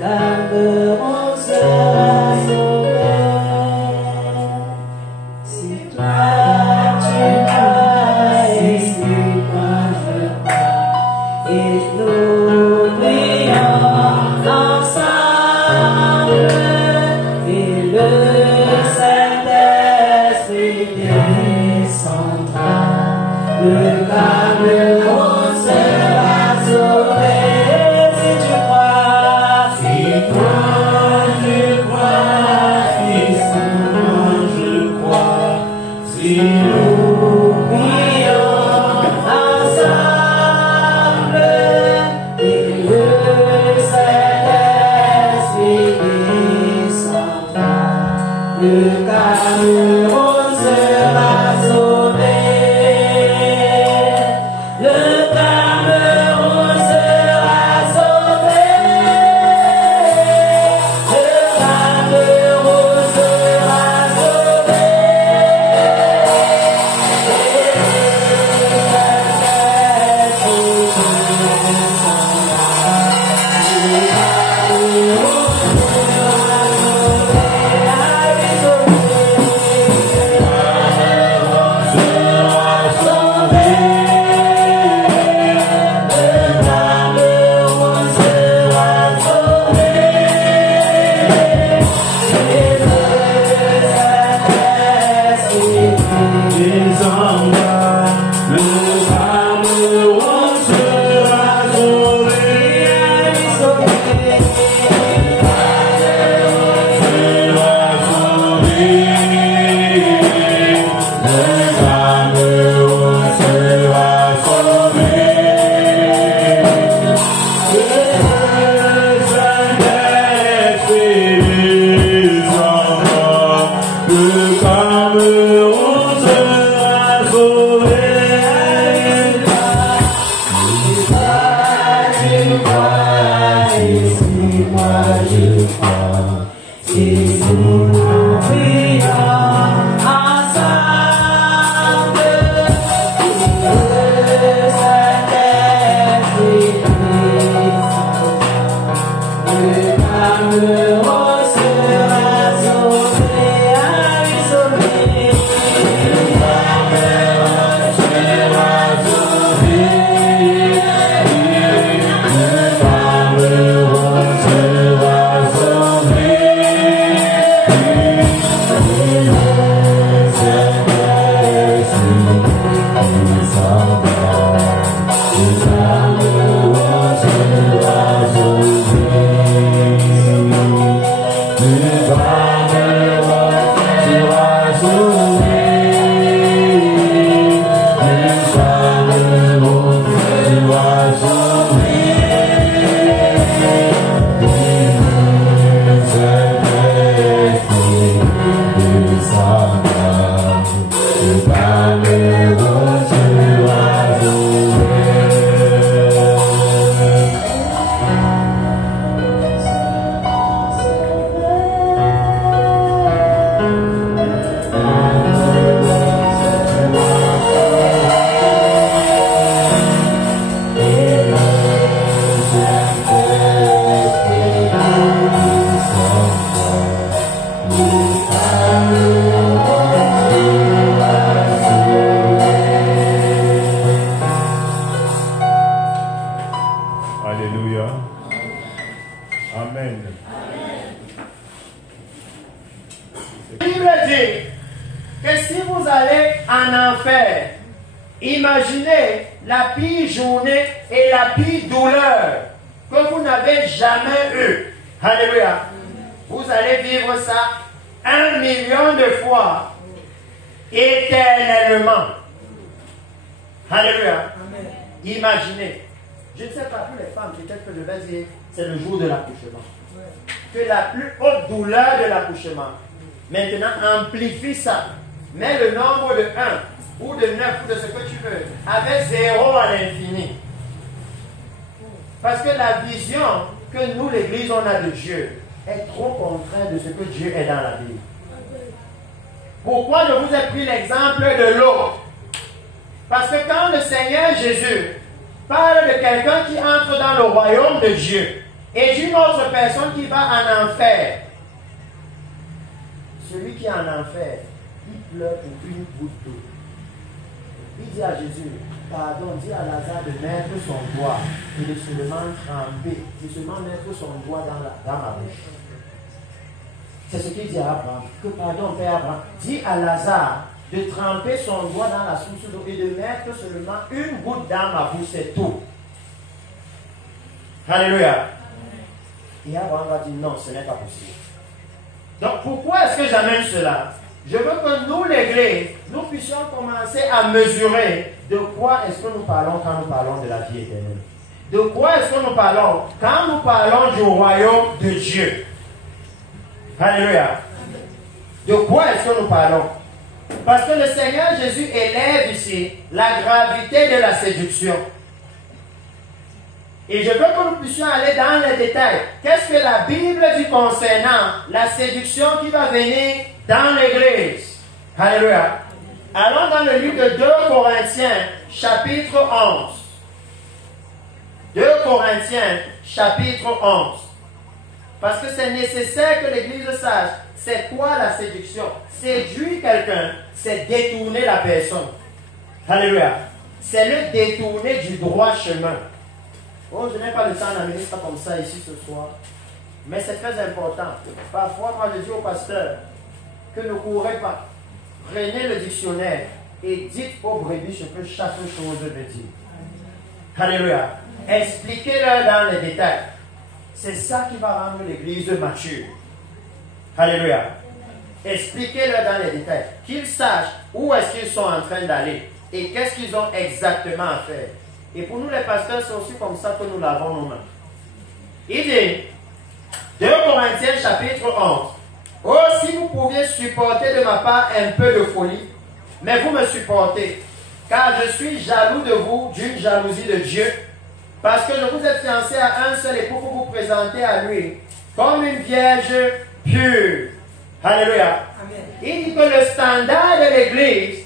Cameroun sera sauvé. Si toi tu crois et si moi je crois, et nous prions ensemble, et le Saint-Esprit descendra, le Cameroun sera sauvé. Si tu crois, si toi tu crois, et si moi je crois, si nous prions ensemble, et le Saint-Esprit descendra, le Cameroun sera sauvé. Le Cameroun sera sauvé. Le Cameroun sera sauvé. Imaginez la pire journée et la pire douleur que vous n'avez jamais eue. Alléluia. Vous allez vivre ça 1 million de fois éternellement. Alléluia. Imaginez. Je ne sais pas, pour les femmes, peut-être que je vais dire, c'est le jour de l'accouchement. Que la plus haute douleur de l'accouchement. Maintenant, amplifie ça. Mets le nombre de 1 ou de 9 ou de ce que tu veux, avec 0 à l'infini. Parce que la vision que nous, l'Église, on a de Dieu est trop contraire de ce que Dieu est dans la Bible. Pourquoi je vous ai pris l'exemple de l'eau? Parce que quand le Seigneur Jésus parle de quelqu'un qui entre dans le royaume de Dieu, et d'une autre personne qui va en enfer. Celui qui est en enfer, il pleure pour une goutte d'eau. Il dit à Jésus, pardon, dis à Lazare de mettre son doigt et de seulement tremper, de seulement mettre son doigt dans ma bouche. C'est ce qu'il dit à Abraham, que pardon, Père Abraham, dis à Lazare de tremper son doigt dans la source d'eau et de mettre seulement une goutte dans ma bouche, c'est tout. Alléluia. Et Abraham va dire non, ce n'est pas possible. Donc pourquoi est-ce que j'amène cela? Je veux que nous, l'Église, nous puissions commencer à mesurer de quoi est-ce que nous parlons quand nous parlons de la vie éternelle. De quoi est-ce que nous parlons quand nous parlons du royaume de Dieu. Alléluia. De quoi est-ce que nous parlons? Parce que le Seigneur Jésus élève ici la gravité de la séduction. Et je veux que nous puissions aller dans les détails. Qu'est-ce que la Bible dit concernant la séduction qui va venir dans l'Église? Alléluia. Allons dans le livre de 2 Corinthiens, chapitre 11. 2 Corinthiens, chapitre 11. Parce que c'est nécessaire que l'Église sache c'est quoi la séduction. Séduire quelqu'un, c'est détourner la personne. Alléluia. C'est le détourner du droit chemin. Oh, je n'ai pas le temps d'amener ça comme ça ici ce soir. Mais c'est très important. Parfois, moi je dis au pasteur que ne courez pas. Prenez le dictionnaire et dites aux brebis ce que chaque chose veut dire. Alléluia. Expliquez-leur dans les détails. C'est ça qui va rendre l'Église mature. Alléluia. Expliquez-leur dans les détails. Qu'ils sachent où est-ce qu'ils sont en train d'aller et qu'est-ce qu'ils ont exactement à faire. Et pour nous les pasteurs, c'est aussi comme ça que nous lavons nos mains. Il dit, 2 Corinthiens chapitre 11. Oh, si vous pouviez supporter de ma part un peu de folie, mais vous me supportez, car je suis jaloux de vous d'une jalousie de Dieu, parce que je vous ai fiancé à un seul époux pour vous présenter à lui comme une vierge pure. Alléluia. Amen. Il dit que le standard de l'Église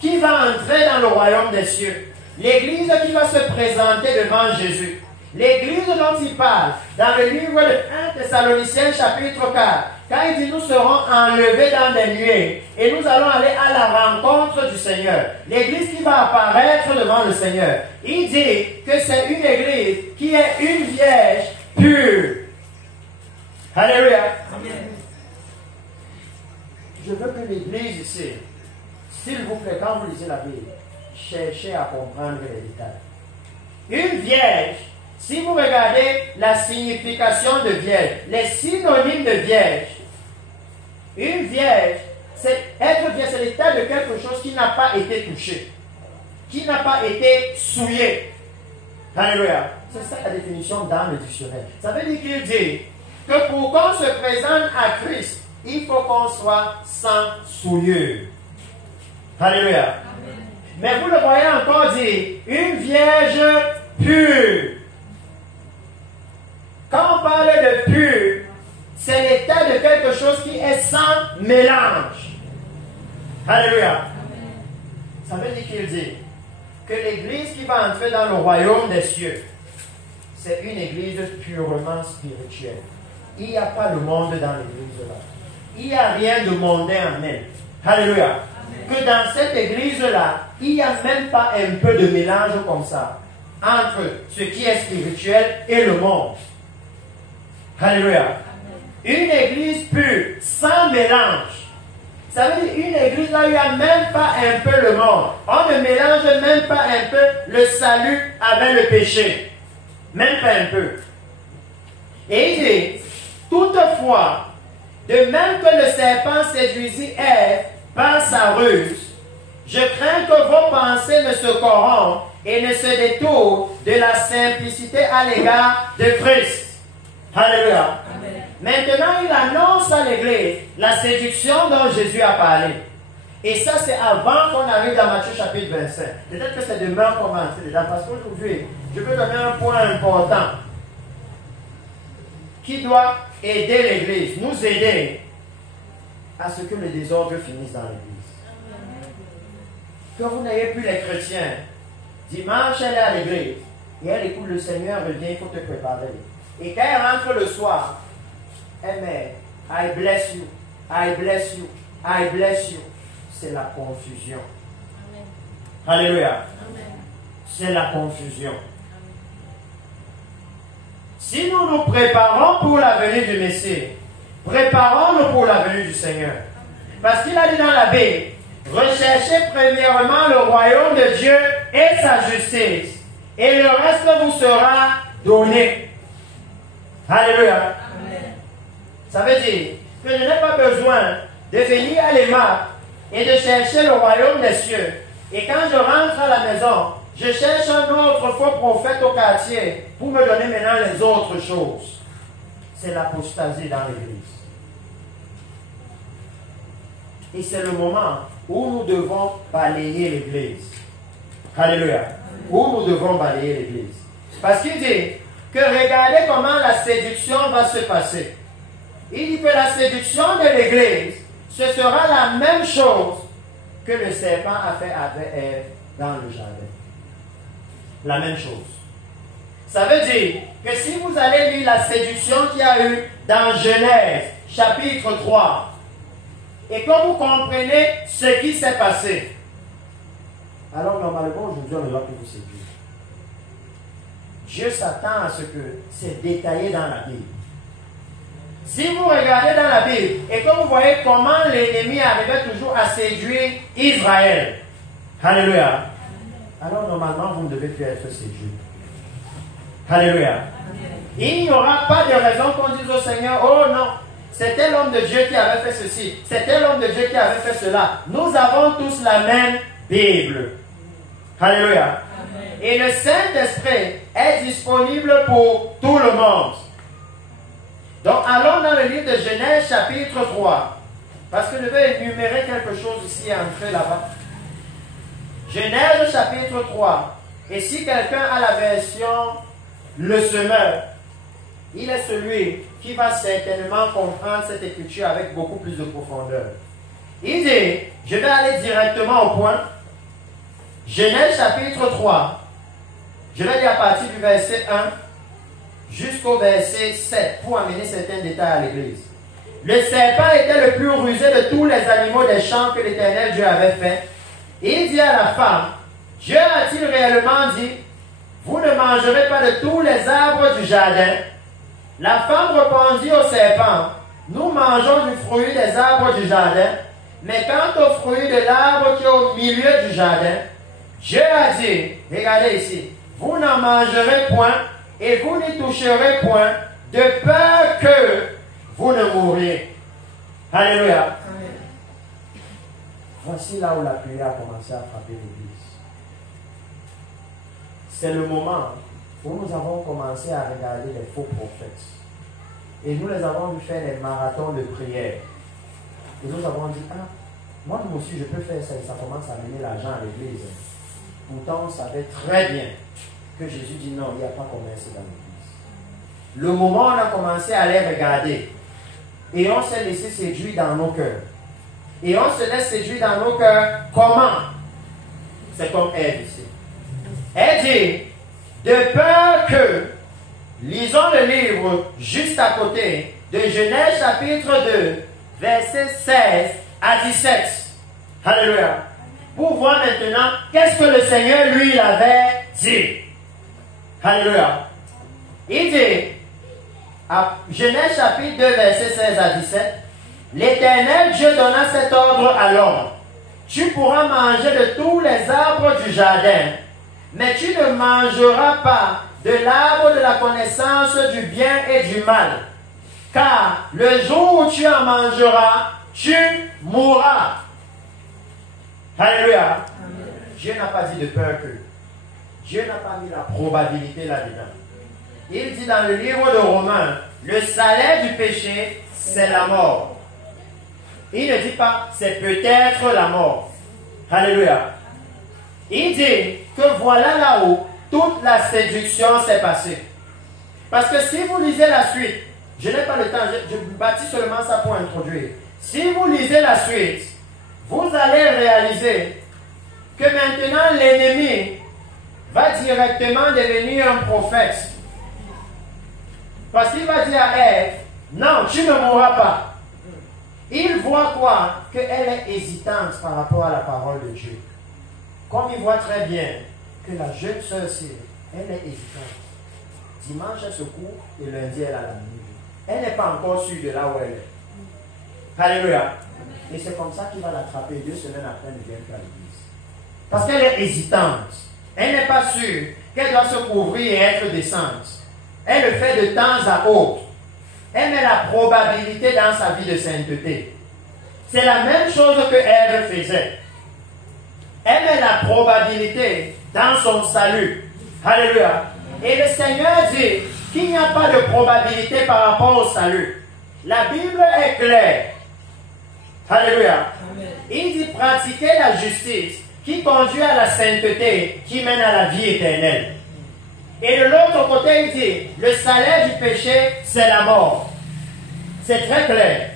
qui va entrer dans le royaume des cieux, l'Église qui va se présenter devant Jésus, l'Église dont il parle dans le livre de 1 Thessaloniciens chapitre 4, quand il dit nous serons enlevés dans des nuées et nous allons aller à la rencontre du Seigneur. L'Église qui va apparaître devant le Seigneur. Il dit que c'est une Église qui est une vierge pure. Alléluia. Amen. Je veux que l'Église ici, s'il vous plaît, quand vous lisez la Bible, cherchez à comprendre les détails. Une vierge, si vous regardez la signification de vierge, les synonymes de vierge, une vierge, être vierge, c'est l'état de quelque chose qui n'a pas été touché, qui n'a pas été souillé. Alléluia. C'est ça la définition dans le dictionnaire. Ça veut dire qu'il dit que pour qu'on se présente à Christ, il faut qu'on soit sans souillure. Alléluia. Amen. Mais vous le voyez encore dire, une vierge pure. Quand on parle de pur, c'est l'état de quelque chose qui est sans mélange. Alléluia. Amen. Ça veut dire qu'il dit que l'église qui va entrer dans le royaume des cieux, c'est une église purement spirituelle. Il n'y a pas le monde dans l'église là. Il n'y a rien de mondain en elle. Alléluia. Amen. Que dans cette église-là, il n'y a même pas un peu de mélange comme ça entre ce qui est spirituel et le monde. Alléluia. Amen. Une église pure, sans mélange. Ça veut dire une église là où il n'y a même pas un peu le monde. On ne mélange même pas un peu le salut avec le péché. Même pas un peu. Et il dit, toutefois, de même que le serpent séduisit Ève par sa ruse, je crains que vos pensées ne se corrompent et ne se détournent de la simplicité à l'égard de Christ. Alléluia. Amen. Maintenant, il annonce à l'église la séduction dont Jésus a parlé. Et ça, c'est avant qu'on arrive dans Matthieu chapitre 25. Peut-être que c'est demain qu'on va entrer dedans, parce qu'aujourd'hui, je veux donner un point important qui doit aider l'église, nous aider à ce que le désordre finisse dans l'église. Que vous n'ayez plus les chrétiens. Dimanche, elle est à l'église et elle écoute le Seigneur revient, il faut te préparer. Et quand elle rentre le soir, elle met I bless you, I bless you, I bless you. C'est la confusion. Amen. Alléluia. C'est la confusion. Si nous nous préparons pour la venue du Messie, préparons-nous pour la venue du Seigneur. Parce qu'il a dit dans la Bible, recherchez premièrement le royaume de Dieu et sa justice, et le reste vous sera donné. Alléluia. Amen. Ça veut dire que je n'ai pas besoin de venir à l'EMA et de chercher le royaume des cieux. Et quand je rentre à la maison, je cherche un autre faux prophète au quartier pour me donner maintenant les autres choses. C'est l'apostasie dans l'Église. Et c'est le moment où nous devons balayer l'Église. Alléluia. Où nous devons balayer l'Église. Parce qu'il dit que regardez comment la séduction va se passer. Il dit que la séduction de l'Église, ce sera la même chose que le serpent a fait avec Ève dans le jardin. La même chose. Ça veut dire que si vous allez lire la séduction qu'il y a eu dans Genèse, chapitre 3, et que vous comprenez ce qui s'est passé, alors normalement aujourd'hui on ne va plus vous séduire. Dieu s'attend à ce que c'est détaillé dans la Bible. Si vous regardez dans la Bible et que vous voyez comment l'ennemi arrivait toujours à séduire Israël, alléluia, alors normalement vous ne devez plus être séduit. Alléluia. Il n'y aura pas de raison qu'on dise au Seigneur, oh non, c'était l'homme de Dieu qui avait fait ceci, c'était l'homme de Dieu qui avait fait cela. Nous avons tous la même Bible. Alléluia. Et le Saint-Esprit est disponible pour tout le monde. Donc allons dans le livre de Genèse chapitre 3. Parce que je vais énumérer quelque chose ici et entrer là-bas. Genèse chapitre 3. Et si quelqu'un a la version Le Semeur, il est celui qui va certainement comprendre cette écriture avec beaucoup plus de profondeur. Il dit, je vais aller directement au point. Genèse chapitre 3. Je vais lire à partir du verset 1 jusqu'au verset 7 pour amener certains détails à l'église. Le serpent était le plus rusé de tous les animaux des champs que l'Éternel Dieu avait fait. Il dit à la femme, Dieu a-t-il réellement dit, vous ne mangerez pas de tous les arbres du jardin? La femme répondit au serpent, nous mangeons du fruit des arbres du jardin, mais quant au fruit de l'arbre qui est au milieu du jardin, Dieu a dit, regardez ici, vous n'en mangerez point et vous n'y toucherez point, de peur que vous ne mouriez. Alléluia. Amen. Voici là où la prière a commencé à frapper l'Église. C'est le moment où nous avons commencé à regarder les faux prophètes. Et nous les avons vu faire des marathons de prière. Et nous avons dit, ah, moi aussi je peux faire ça, et ça commence à amener l'argent à l'Église. Pourtant on savait très bien que Jésus dit non, il n'y a pas commerce dans l'Église. Le moment où on a commencé à les regarder, et on s'est laissé séduire dans nos cœurs. Et on se laisse séduire dans nos cœurs, comment? C'est comme Ève ici. Elle dit, de peur que, lisons le livre juste à côté, de Genèse chapitre 2, versets 16 à 17. Alléluia. Pour voir maintenant qu'est-ce que le Seigneur lui avait dit. Alléluia. Il dit, à Genèse chapitre 2, versets 16 à 17, l'Éternel Dieu donna cet ordre à l'homme. Tu pourras manger de tous les arbres du jardin, mais tu ne mangeras pas de l'arbre de la connaissance du bien et du mal. Car le jour où tu en mangeras, tu mourras. Alléluia. Amen. Dieu n'a pas dit de peur que. Dieu n'a pas mis la probabilité là-dedans. Il dit dans le livre de Romains, le salaire du péché, c'est la mort. Il ne dit pas, c'est peut-être la mort. Alléluia. Il dit que voilà là où toute la séduction s'est passée. Parce que si vous lisez la suite, je n'ai pas le temps, je bâtis seulement ça pour introduire. Si vous lisez la suite, vous allez réaliser que maintenant l'ennemi va directement devenir un prophète. Parce qu'il va dire à Ève, non, tu ne mourras pas. Il voit quoi? Qu'elle est hésitante par rapport à la parole de Dieu. Comme il voit très bien que la jeune sœur, elle est hésitante. Dimanche, elle se court et lundi, elle a la nuit. Elle n'est pas encore sûre de là où elle est. Alléluia. Et c'est comme ça qu'il va l'attraper 2 semaines après, elle ne vient plus à l'église. Parce qu'elle est hésitante. Elle n'est pas sûre qu'elle doit se couvrir et être décente. Elle le fait de temps à autre. Elle met la probabilité dans sa vie de sainteté. C'est la même chose que Ève faisait. Elle met la probabilité dans son salut. Alléluia. Et le Seigneur dit qu'il n'y a pas de probabilité par rapport au salut. La Bible est claire. Alléluia. Amen. Il dit pratiquer la justice qui conduit à la sainteté, qui mène à la vie éternelle. Et de l'autre côté, il dit, le salaire du péché, c'est la mort. C'est très clair.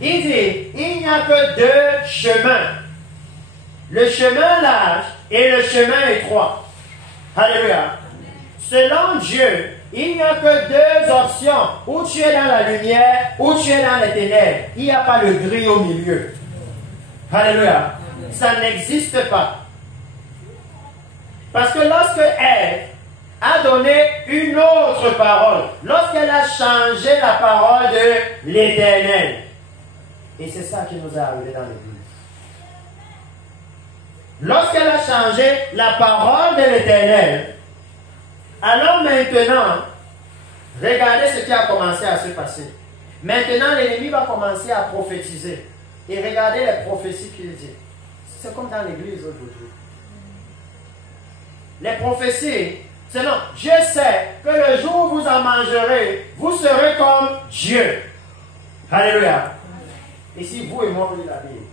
Il dit, il n'y a que 2 chemins. Le chemin large et le chemin étroit. Alléluia. Selon Dieu, il n'y a que 2 options. Ou tu es dans la lumière, ou tu es dans les ténèbres. Il n'y a pas le gris au milieu. Alléluia. Ça n'existe pas. Parce que lorsque Ève a donné une autre parole, lorsqu'elle a changé la parole de l'Éternel, et c'est ça qui nous est arrivé dans l'Église. Lorsqu'elle a changé la parole de l'Éternel, alors maintenant, regardez ce qui a commencé à se passer. Maintenant, l'ennemi va commencer à prophétiser. Et regardez les prophéties qu'il dit. C'est comme dans l'église aujourd'hui. Les prophéties, c'est non. Dieu sait que le jour où vous en mangerez, vous serez comme Dieu. Alléluia. Et si vous et moi, vous lisez la Bible,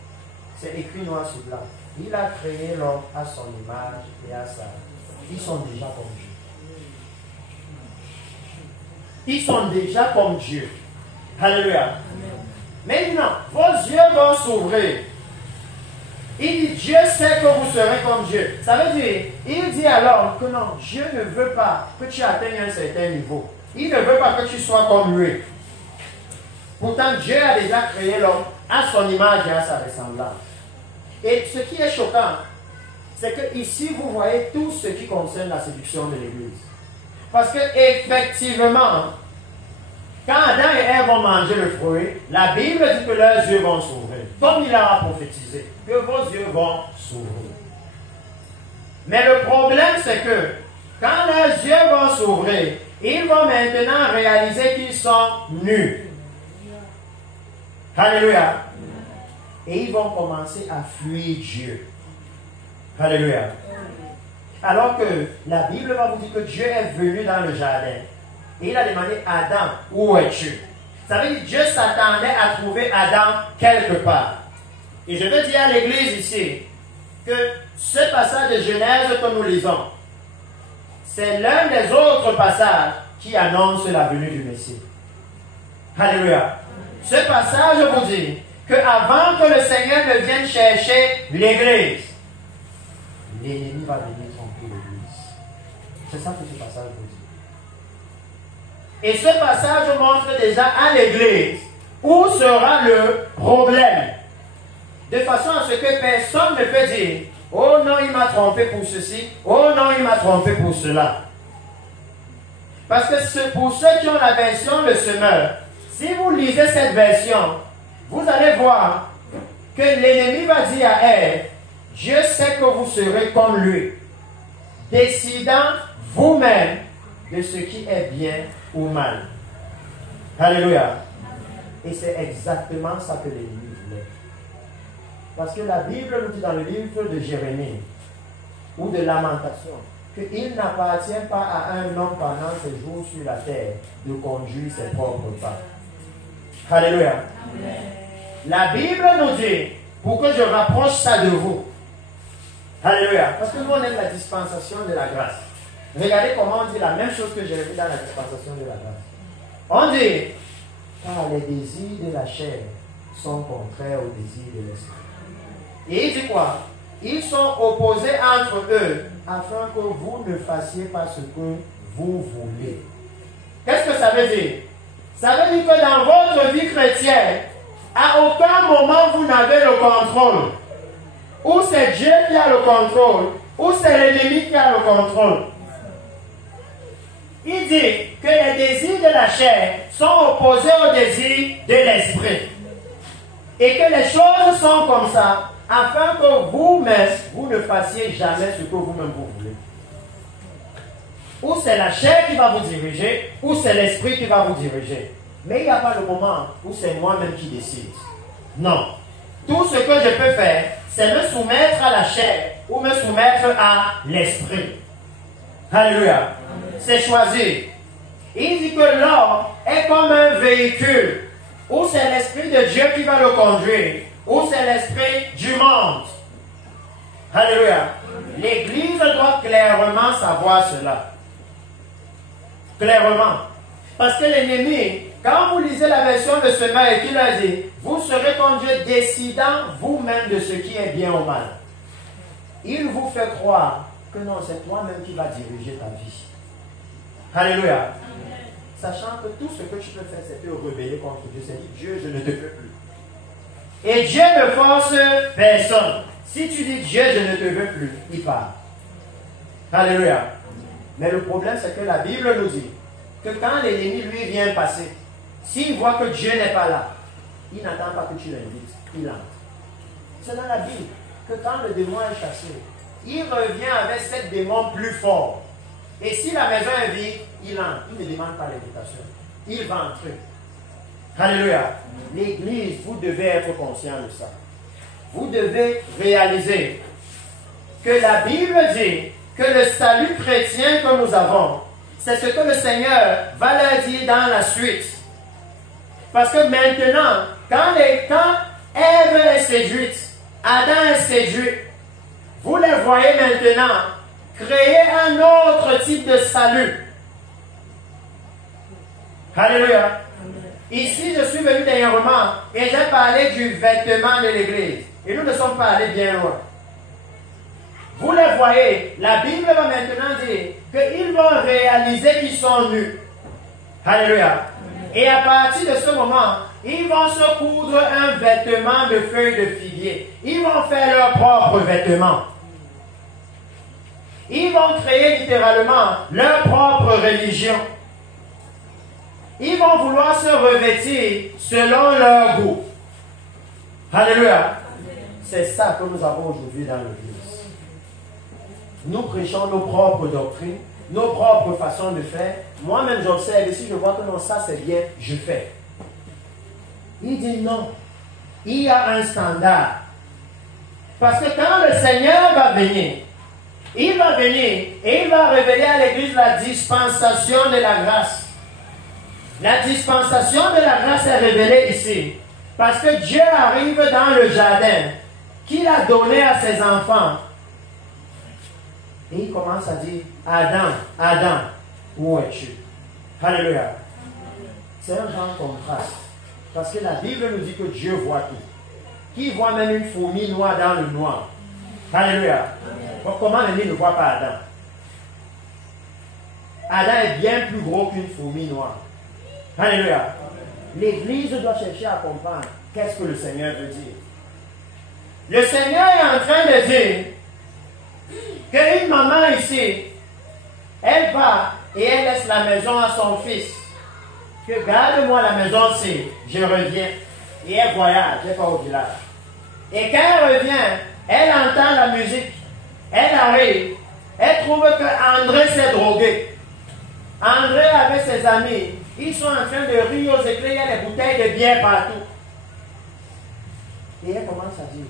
c'est écrit noir sur blanc. Il a créé l'homme à son image et à sa. Ils sont déjà comme Dieu. Ils sont déjà comme Dieu. Alléluia. Maintenant, vos yeux vont s'ouvrir. Il dit, Dieu sait que vous serez comme Dieu. Ça veut dire, il dit alors que non, Dieu ne veut pas que tu atteignes un certain niveau. Il ne veut pas que tu sois comme lui. Pourtant, Dieu a déjà créé l'homme à son image et à sa ressemblance. Et ce qui est choquant, c'est que ici, vous voyez tout ce qui concerne la séduction de l'Église. Parce que effectivement, quand Adam et Ève vont manger le fruit, la Bible dit que leurs yeux vont s'ouvrir. Comme il a prophétisé, que vos yeux vont s'ouvrir. Mais le problème, c'est que quand leurs yeux vont s'ouvrir, ils vont maintenant réaliser qu'ils sont nus. Alléluia. Et ils vont commencer à fuir Dieu. Alléluia. Alors que la Bible va vous dire que Dieu est venu dans le jardin. Et il a demandé à Adam, où es-tu? Ça veut dire que Dieu s'attendait à trouver Adam quelque part. Et je veux dire à l'église ici que ce passage de Genèse que nous lisons, c'est l'un des autres passages qui annonce la venue du Messie. Alléluia. Ce passage vous dit qu'avant que le Seigneur ne vienne chercher l'église, l'ennemi va venir tromper l'église. C'est ça que ce passage vous dit. Et ce passage montre déjà à l'église où sera le problème. De façon à ce que personne ne peut dire, oh non, il m'a trompé pour ceci, oh non, il m'a trompé pour cela. Parce que pour ceux qui ont la version le semeur, si vous lisez cette version, vous allez voir que l'ennemi va dire à Ève, Dieu sait que vous serez comme lui, décidant vous-même de ce qui est bien ou mal. Alléluia. Et c'est exactement ça que l'ennemi voulait. Parce que la Bible nous dit dans le livre de Jérémie ou de Lamentation qu'il n'appartient pas à un homme pendant ses jours sur la terre de conduire ses propres pas. Alléluia. Amen. La Bible nous dit, pour que je rapproche ça de vous. Alléluia. Parce que nous on aime la dispensation de la grâce. Regardez comment on dit la même chose que j'ai vu dans la dispensation de la grâce. On dit, car les désirs de la chair sont contraires aux désirs de l'esprit. Et il dit quoi? Ils sont opposés entre eux afin que vous ne fassiez pas ce que vous voulez. Qu'est-ce que ça veut dire? Ça veut dire que dans votre vie chrétienne, à aucun moment vous n'avez le contrôle. Ou c'est Dieu qui a le contrôle, ou c'est l'ennemi qui a le contrôle. Il dit que les désirs de la chair sont opposés aux désirs de l'esprit. Et que les choses sont comme ça, afin que vous-même, vous ne fassiez jamais ce que vous-même vous voulez. Ou c'est la chair qui va vous diriger, ou c'est l'esprit qui va vous diriger. Mais il n'y a pas le moment où c'est moi-même qui décide. Non. Tout ce que je peux faire, c'est me soumettre à la chair ou me soumettre à l'esprit. Alléluia. C'est choisir. Il dit que l'homme est comme un véhicule, où c'est l'esprit de Dieu qui va le conduire, ou c'est l'esprit du monde. Alléluia. L'Église doit clairement savoir cela. Clairement. Parce que l'ennemi, quand vous lisez la version de ce mail qu'il a dit, vous serez comme Dieu décidant vous-même de ce qui est bien ou mal. Il vous fait croire que non, c'est toi-même qui vas diriger ta vie. Alléluia. Amen. Sachant que tout ce que tu peux faire, c'est te rebeller contre Dieu. C'est dire, Dieu, je ne te peux plus. Et Dieu ne force personne. Si tu dis Dieu, je ne te veux plus, il part. Alléluia. Mais le problème, c'est que la Bible nous dit que quand l'ennemi lui vient passer, s'il voit que Dieu n'est pas là, il n'attend pas que tu l'invites, il entre. C'est dans la Bible que quand le démon est chassé, il revient avec 7 démons plus forts. Et si la maison est vide, il entre. Il ne demande pas l'invitation. Il va entrer. Alléluia. L'Église, vous devez être conscient de ça. Vous devez réaliser que la Bible dit que le salut chrétien que nous avons, c'est ce que le Seigneur va leur dire dans la suite. Parce que maintenant, quand Ève est séduite, Adam est séduit, vous les voyez maintenant créer un autre type de salut. Alléluia. Amen. Ici, je suis venu dernièrement et j'ai parlé du vêtement de l'Église. Et nous ne sommes pas allés bien loin. Vous les voyez, la Bible va maintenant dire qu'ils vont réaliser qu'ils sont nus. Alléluia. Amen. Et à partir de ce moment, ils vont se coudre un vêtement de feuilles de figuier. Ils vont faire leur propre vêtement. Ils vont créer littéralement leur propre religion. Ils vont vouloir se revêtir selon leur goût. Alléluia. C'est ça que nous avons aujourd'hui dans l'Église. Nous prêchons nos propres doctrines, nos propres façons de faire. Moi-même, j'observe et si je vois que non, ça c'est bien, je fais. Il dit non. Il y a un standard. Parce que quand le Seigneur va venir, il va venir et il va révéler à l'Église la dispensation de la grâce. La dispensation de la grâce est révélée ici. Parce que Dieu arrive dans le jardin qu'il a donné à ses enfants. Et il commence à dire, Adam, Adam, où es-tu? Alléluia. C'est un grand contraste. Parce que la Bible nous dit que Dieu voit tout. Qui voit même une fourmi noire dans le noir? Alléluia. Donc, comment l'ennemi ne voit pas Adam? Adam est bien plus gros qu'une fourmi noire. Alléluia. L'Église doit chercher à comprendre qu'est-ce que le Seigneur veut dire. Le Seigneur est en train de dire qu'une maman ici, elle va et elle laisse la maison à son fils. Que garde-moi la maison ici, je reviens. Et elle voyage, elle va au village. Et quand elle revient, elle entend la musique. Elle arrive. Elle trouve que André s'est drogué. André avec ses amis, ils sont en train de rire aux éclats, il y a des bouteilles de bière partout. Et elle commence à dire,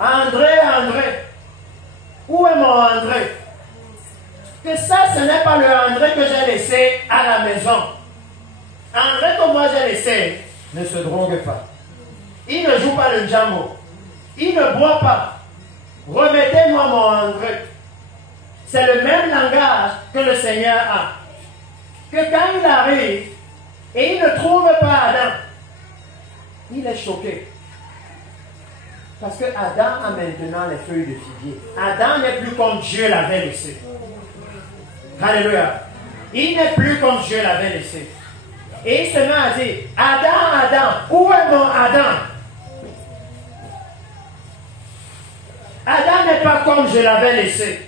André, André, où est mon André? Que ça, ce n'est pas le André que j'ai laissé à la maison. André que moi j'ai laissé ne se drogue pas. Il ne joue pas le djambo. Il ne boit pas. Remettez-moi mon André. C'est le même langage que le Seigneur a. Que quand il arrive et il ne trouve pas Adam, il est choqué. Parce que Adam a maintenant les feuilles de figuier. Adam n'est plus comme Dieu l'avait laissé. Alléluia. Il n'est plus comme Dieu l'avait laissé. Et il se met à dire, Adam, Adam, où est mon Adam? Adam n'est pas comme je l'avais laissé.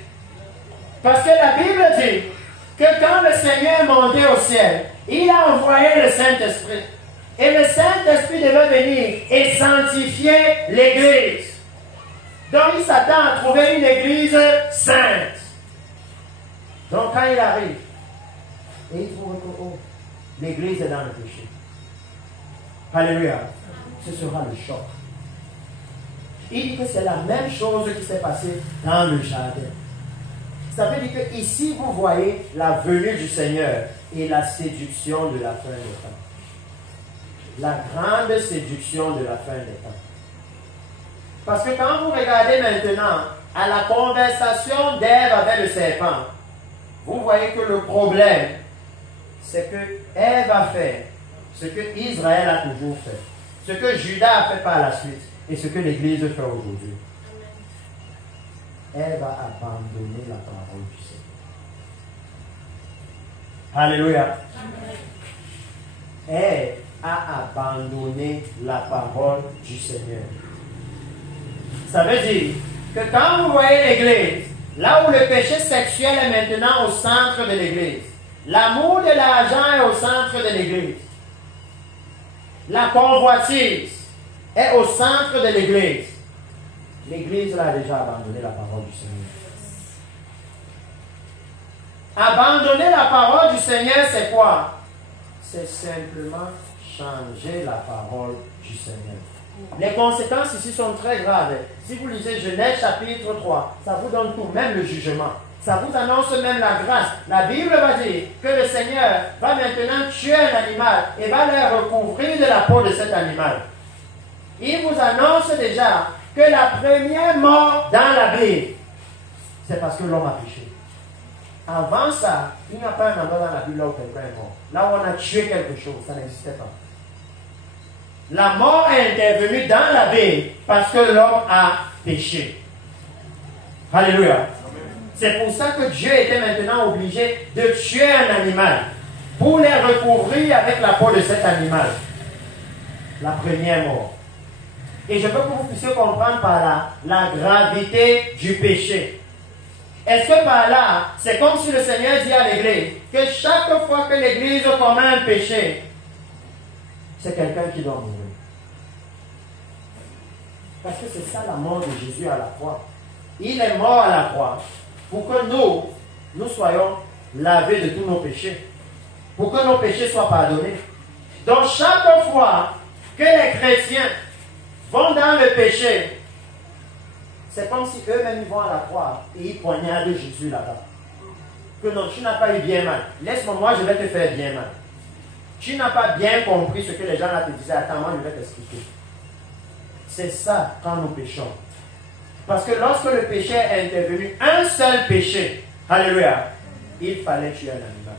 Parce que la Bible dit que quand le Seigneur est monté au ciel, il a envoyé le Saint-Esprit. Et le Saint-Esprit devait venir et sanctifier l'Église. Donc il s'attend à trouver une Église sainte. Donc quand il arrive, et il trouve que oh, l'Église est dans le péché. Alléluia. Ce sera le choc. Il dit que c'est la même chose qui s'est passée dans le jardin. Ça veut dire que ici vous voyez la venue du Seigneur et la séduction de la fin des temps. La grande séduction de la fin des temps. Parce que quand vous regardez maintenant à la conversation d'Ève avec le serpent, vous voyez que le problème, c'est que Ève a fait ce que Israël a toujours fait, ce que Judas a fait par la suite et ce que l'Église fait aujourd'hui. Ève a abandonné la parole du Seigneur. Alléluia. Ève a abandonné la parole du Seigneur. Ça veut dire que quand vous voyez l'Église, là où le péché sexuel est maintenant au centre de l'Église, l'amour de l'argent est au centre de l'Église, la convoitise est au centre de l'Église, l'Église a déjà abandonné la parole du Seigneur. Abandonner la parole du Seigneur, c'est quoi? C'est simplement changer la parole du Seigneur. Les conséquences ici sont très graves. Si vous lisez Genèse chapitre 3, ça vous donne tout, même le jugement. Ça vous annonce même la grâce. La Bible va dire que le Seigneur va maintenant tuer un animal et va le recouvrir de la peau de cet animal. Il vous annonce déjà que la première mort dans la Bible, c'est parce que l'homme a péché. Avant ça, il n'y a pas un endroit dans la Bible là où quelqu'un est mort. Là où on a tué quelque chose, ça n'existait pas. La mort est intervenue dans la Bible parce que l'homme a péché. Alléluia. C'est pour ça que Dieu était maintenant obligé de tuer un animal pour les recouvrir avec la peau de cet animal. La première mort. Et je veux que vous puissiez comprendre par là la gravité du péché. Est-ce que par là, c'est comme si le Seigneur dit à l'Église que chaque fois que l'Église commet un péché, c'est quelqu'un qui doit mourir? Parce que c'est ça la mort de Jésus à la croix. Il est mort à la croix pour que nous soyons lavés de tous nos péchés. Pour que nos péchés soient pardonnés. Donc chaque fois que les chrétiens vont dans le péché, c'est comme si eux-mêmes vont à la croix et ils poignardent Jésus là-bas. Que non, tu n'as pas eu bien mal. Laisse-moi, moi je vais te faire bien mal. Tu n'as pas bien compris ce que les gens là te disaient. Attends, moi je vais t'expliquer. C'est ça quand nous péchons. Parce que lorsque le péché est intervenu, un seul péché, alléluia, il fallait tuer un animal.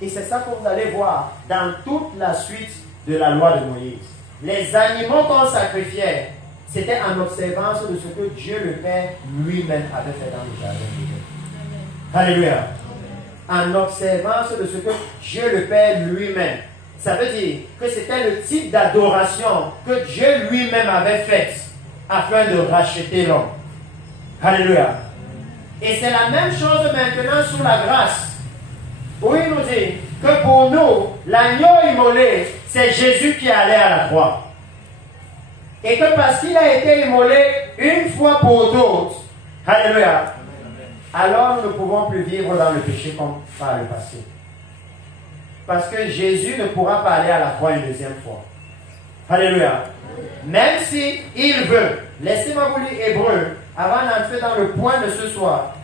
Et c'est ça que vous allez voir dans toute la suite de la loi de Moïse. Les animaux qu'on sacrifiait, c'était en observance de ce que Dieu le Père lui-même avait fait dans le jardin d'Éden. Alléluia. En observance de ce que Dieu le Père lui-même. Ça veut dire que c'était le type d'adoration que Dieu lui-même avait fait afin de racheter l'homme. Alléluia. Et c'est la même chose maintenant sur la grâce. Où il nous dit que pour nous, l'agneau immolé, c'est Jésus qui allait à la croix. Et que parce qu'il a été immolé une fois pour toutes, alléluia, alors nous ne pouvons plus vivre dans le péché comme par le passé. Parce que Jésus ne pourra pas aller à la croix une deuxième fois. Alléluia. Même si il veut. Laissez-moi vous lire Hébreu avant d'entrer dans le point de ce soir,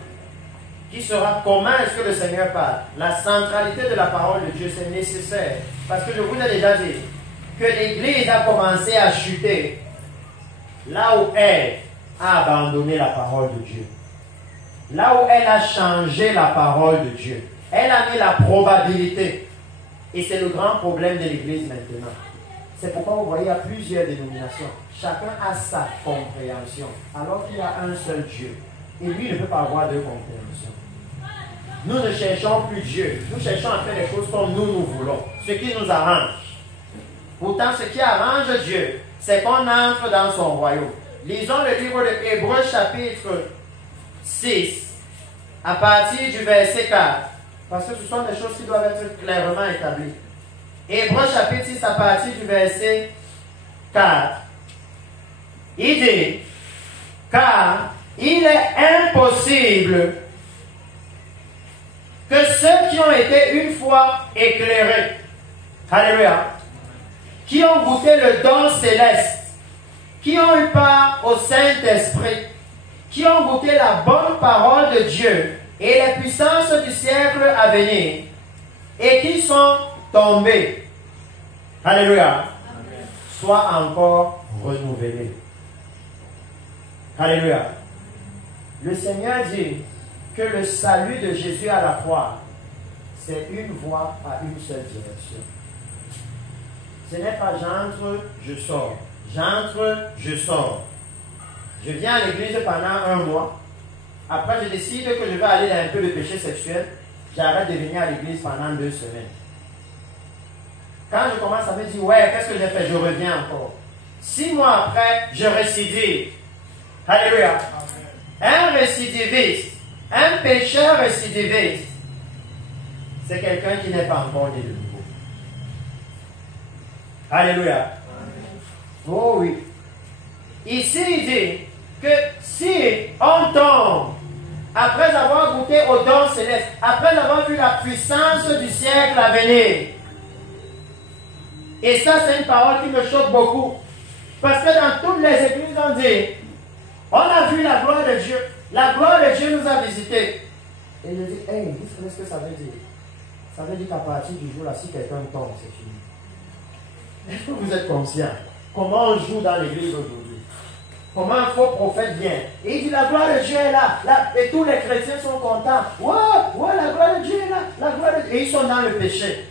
qui sera comment est-ce que le Seigneur parle. La centralité de la parole de Dieu, c'est nécessaire. Parce que je vous ai déjà dit que l'Église a commencé à chuter là où elle a abandonné la parole de Dieu. Là où elle a changé la parole de Dieu. Elle a mis la probabilité. Et c'est le grand problème de l'Église maintenant. C'est pourquoi vous voyez, il y a plusieurs dénominations. Chacun a sa compréhension. Alors qu'il y a un seul Dieu. Et lui ne peut pas avoir deux compréhensions. nous ne cherchons plus Dieu. Nous cherchons à faire les choses comme nous voulons, ce qui nous arrange. Pourtant, ce qui arrange Dieu, c'est qu'on entre dans son royaume. Lisons le livre de Hébreux chapitre 6, à partir du verset 4, parce que ce sont des choses qui doivent être clairement établies. Hébreux chapitre 6, à partir du verset 4. Il dit, car il est impossible que ceux qui ont été une fois éclairés, alléluia, qui ont goûté le don céleste, qui ont eu part au Saint-Esprit, qui ont goûté la bonne parole de Dieu et les puissances du siècle à venir, et qui sont tombés, alléluia, soient encore renouvelés. Alléluia. Le Seigneur dit que le salut de Jésus à la croix, c'est une voie à une seule direction. Ce n'est pas j'entre, je sors. J'entre, je sors. Je viens à l'église pendant 1 mois. Après, je décide que je vais aller dans un peu de péché sexuel. J'arrête de venir à l'église pendant 2 semaines. Quand je commence à me dire, ouais, qu'est-ce que j'ai fait? Je reviens encore. 6 mois après, je récidive. Alléluia. Un récidiviste, un pécheur récidiviste, c'est quelqu'un qui n'est pas encore né de nouveau. Alléluia. Oh oui. Ici, il dit que si on tombe après avoir goûté au don céleste, après avoir vu la puissance du siècle à venir, et ça, c'est une parole qui me choque beaucoup, parce que dans toutes les églises, on dit, on a vu la gloire de Dieu. La gloire de Dieu nous a visités. Et je dis, hey, vous savez ce que ça veut dire? Ça veut dire qu'à partir du jour là, si quelqu'un tombe, c'est fini. Est-ce que vous êtes conscient? Comment on joue dans l'église aujourd'hui? Comment un faux prophète vient? Et il dit, la gloire de Dieu est là. Et tous les chrétiens sont contents. Ouais, la gloire de Dieu est là. La gloire de Dieu. Et ils sont dans le péché.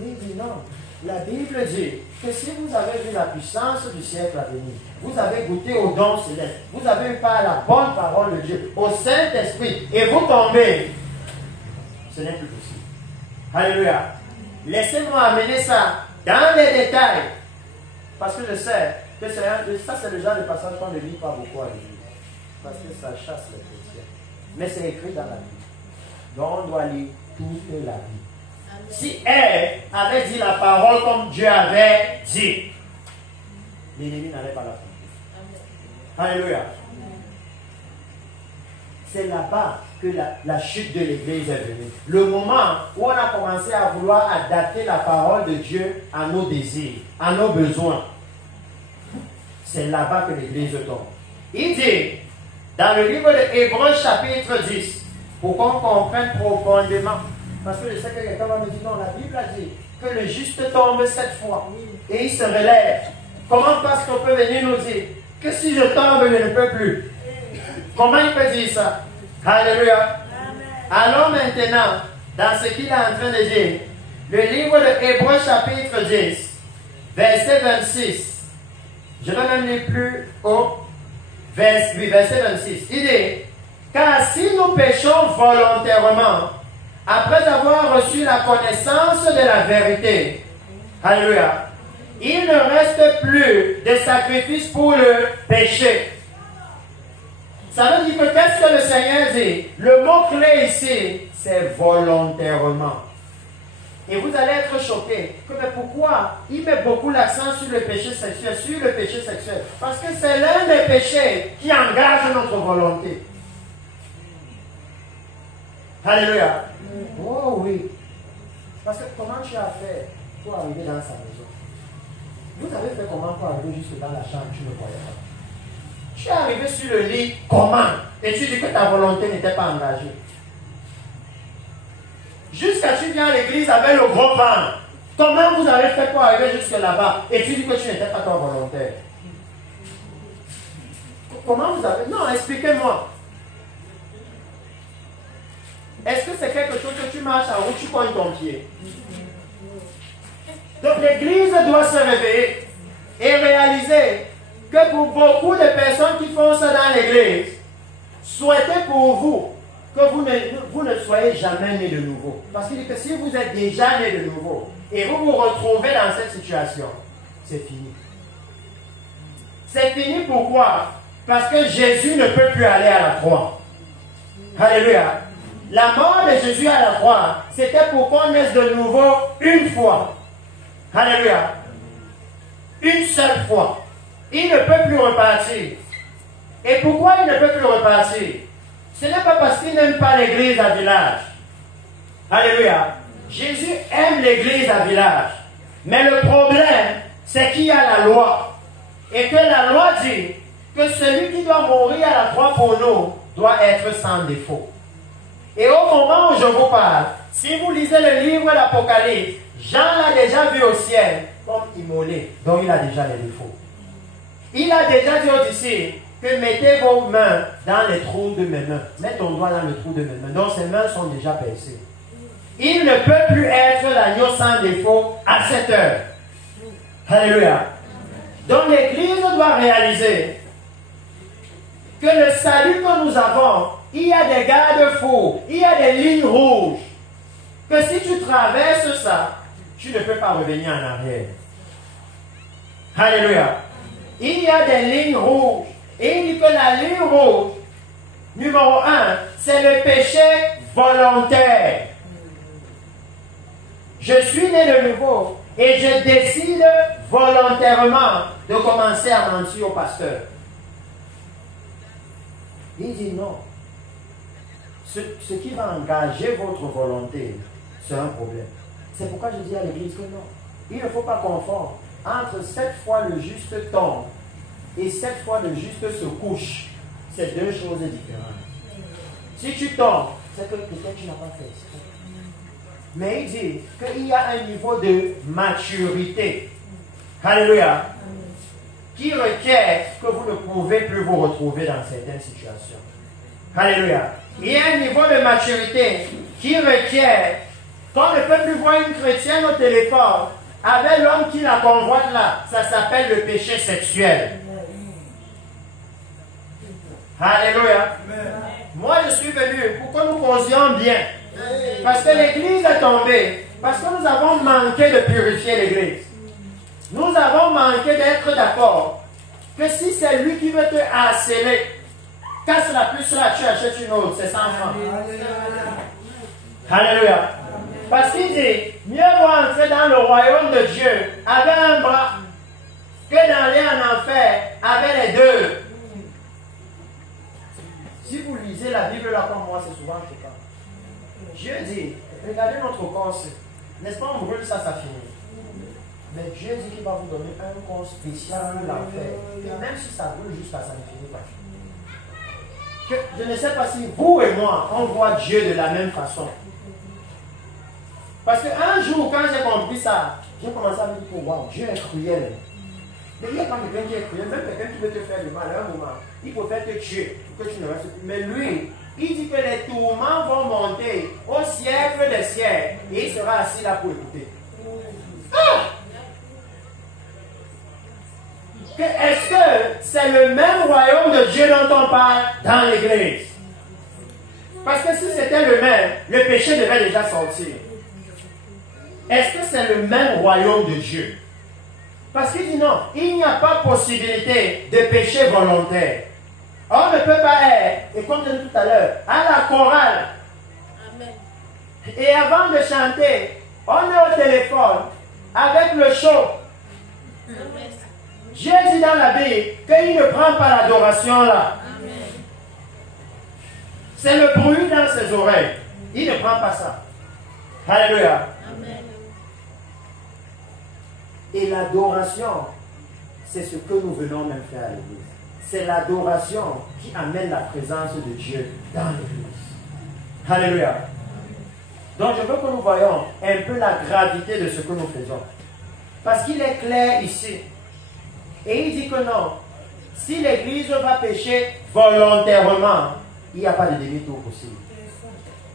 Mais il dit non. La Bible dit que si vous avez vu la puissance du siècle à venir, vous avez goûté au don céleste, vous avez eu part à la bonne parole de Dieu, au Saint-Esprit, et vous tombez, ce n'est plus possible. Alléluia. Laissez-moi amener ça dans les détails, parce que je sais que ça c'est le genre de passage qu'on ne lit pas beaucoup à l'église, parce que ça chasse les chrétiens. Mais c'est écrit dans la Bible. Donc on doit lire toute la Bible. Si elle avait dit la parole comme Dieu avait dit, l'ennemi n'allait pas la faire. Alléluia. C'est là-bas que la chute de l'Église est venue. Le moment où on a commencé à vouloir adapter la parole de Dieu à nos désirs, à nos besoins, c'est là-bas que l'Église tombe. Il dit, dans le livre de Hébreux chapitre 10, pour qu'on comprenne profondément, parce que je sais que quelqu'un va me dire, non, la Bible a dit que le juste tombe 7 fois et il se relève. Comment pasteur peut venir nous dire que si je tombe, je ne peux plus? Comment il peut dire ça? Alléluia. Allons maintenant dans ce qu'il est en train de dire. Le livre de Hébreux chapitre 10, verset 26. Je vais même lire plus haut. Verset 26. Il dit, car si nous péchons volontairement, après avoir reçu la connaissance de la vérité, alléluia, il ne reste plus de sacrifice pour le péché. Ça veut dire que qu'est-ce que le Seigneur dit? Le mot-clé ici, c'est volontairement. Et vous allez être choqués. Mais pourquoi il met beaucoup l'accent sur le péché sexuel? Parce que c'est l'un des péchés qui engage notre volonté. Alléluia. Oh oui. Parce que comment tu as fait pour arriver dans sa maison? Vous avez fait comment pour arriver jusque dans la chambre? Tu ne voyais pas. Tu es arrivé sur le lit, comment? Et tu dis que ta volonté n'était pas engagée. Jusqu'à tu viens à l'église avec le gros ventre. Comment vous avez fait pour arriver jusque là-bas? Et tu dis que tu n'étais pas ton volontaire. Comment vous avez... Non, expliquez-moi. Est-ce que c'est quelque chose que tu marches en route, tu pognes ton pied? Donc l'église doit se réveiller et réaliser que pour beaucoup de personnes qui font ça dans l'église, souhaitez pour vous que vous ne soyez jamais né de nouveau. Parce qu'il dit que si vous êtes déjà né de nouveau et vous vous retrouvez dans cette situation, c'est fini. C'est fini pourquoi? Parce que Jésus ne peut plus aller à la croix. Alléluia. La mort de Jésus à la croix, c'était pour qu'on naisse de nouveau une fois. Alléluia. Une seule fois. Il ne peut plus repartir. Et pourquoi il ne peut plus repartir? Ce n'est pas parce qu'il n'aime pas l'église à village. Alléluia. Jésus aime l'église à village. Mais le problème, c'est qu'il y a la loi. Et que la loi dit que celui qui doit mourir à la croix pour nous doit être sans défaut. Et au moment où je vous parle, si vous lisez le livre de l'Apocalypse, Jean l'a déjà vu au ciel comme immolé, donc il a déjà les défauts. Il a déjà dit aux disciples que mettez vos mains dans les trous de mes mains. Mets ton doigt dans le trou de mes mains. Donc ses mains sont déjà percées. Il ne peut plus être l'agneau sans défaut à cette heure. Alléluia. Donc l'Église doit réaliser que le salut que nous avons, il y a des garde-fous, il y a des lignes rouges. Que si tu traverses ça, tu ne peux pas revenir en arrière. Alléluia. Il y a des lignes rouges. Et il dit que la ligne rouge, numéro 1, c'est le péché volontaire. Je suis né de nouveau et je décide volontairement de commencer à mentir au pasteur. Il dit non. Ce qui va engager votre volonté, c'est un problème. C'est pourquoi je dis à l'église que non. Il ne faut pas confondre entre 7 fois le juste tombe et 7 fois le juste se couche. C'est deux choses différentes. Si tu tombes, c'est que peut-être tu n'as pas fait exprès. Mais il dit qu'il y a un niveau de maturité. Alléluia. Qui requiert que vous ne pouvez plus vous retrouver dans certaines situations. Alléluia. Il y a un niveau de maturité qui requiert qu'on ne peut plus voir une chrétienne au téléphone avec l'homme qui la convoite là. Ça s'appelle le péché sexuel. Alléluia. Moi, je suis venu pour que nous causions bien. Parce que l'église est tombée. Parce que nous avons manqué de purifier l'église. Nous avons manqué d'être d'accord que si c'est lui qui veut te harceler, casse la puce là, tu achètes une autre, c'est 100 francs. Alléluia. Parce qu'il dit, mieux vaut entrer dans le royaume de Dieu avec un bras que d'aller en enfer avec les deux. Si vous lisez la Bible là comme moi, c'est souvent choquant. Dieu dit, regardez notre corps, n'est-ce pas, on brûle ça, ça finit. Mais Dieu dit qu'il va vous donner un corps spécial de l'enfer. Que même si ça brûle jusqu'à ça ne finit pas. Que, je ne sais pas si vous et moi, on voit Dieu de la même façon. Parce qu'un jour, quand j'ai compris ça, j'ai commencé à me dire, wow, Dieu est cruel. Mais il y a pas quelqu'un qui est cruel, même quelqu'un qui veut te faire du mal à un moment. Il peut faire te tuer pour que tu ne restes plus. Mais lui, il dit que les tourments vont monter au siècle des siècles. Et il sera assis là pour écouter. Ah! Est-ce que c'est le même royaume de Dieu dont on parle dans l'église? Parce que si c'était le même, le péché devait déjà sortir. Est-ce que c'est le même royaume de Dieu? Parce qu'il dit non, il n'y a pas possibilité de péché volontaire. On ne peut pas être, et comme je disais tout à l'heure, à la chorale. Amen. Et avant de chanter, on est au téléphone avec le show. Amen. J'ai dit dans la Bible qu'il ne prend pas l'adoration là. Amen. C'est le bruit dans ses oreilles. Il ne prend pas ça. Alléluia. Amen. Et l'adoration, c'est ce que nous venons même faire à l'église. C'est l'adoration qui amène la présence de Dieu dans l'église. Alléluia. Donc je veux que nous voyions un peu la gravité de ce que nous faisons. Parce qu'il est clair ici. Et il dit que non. Si l'église va pécher volontairement, il n'y a pas de demi-tour possible.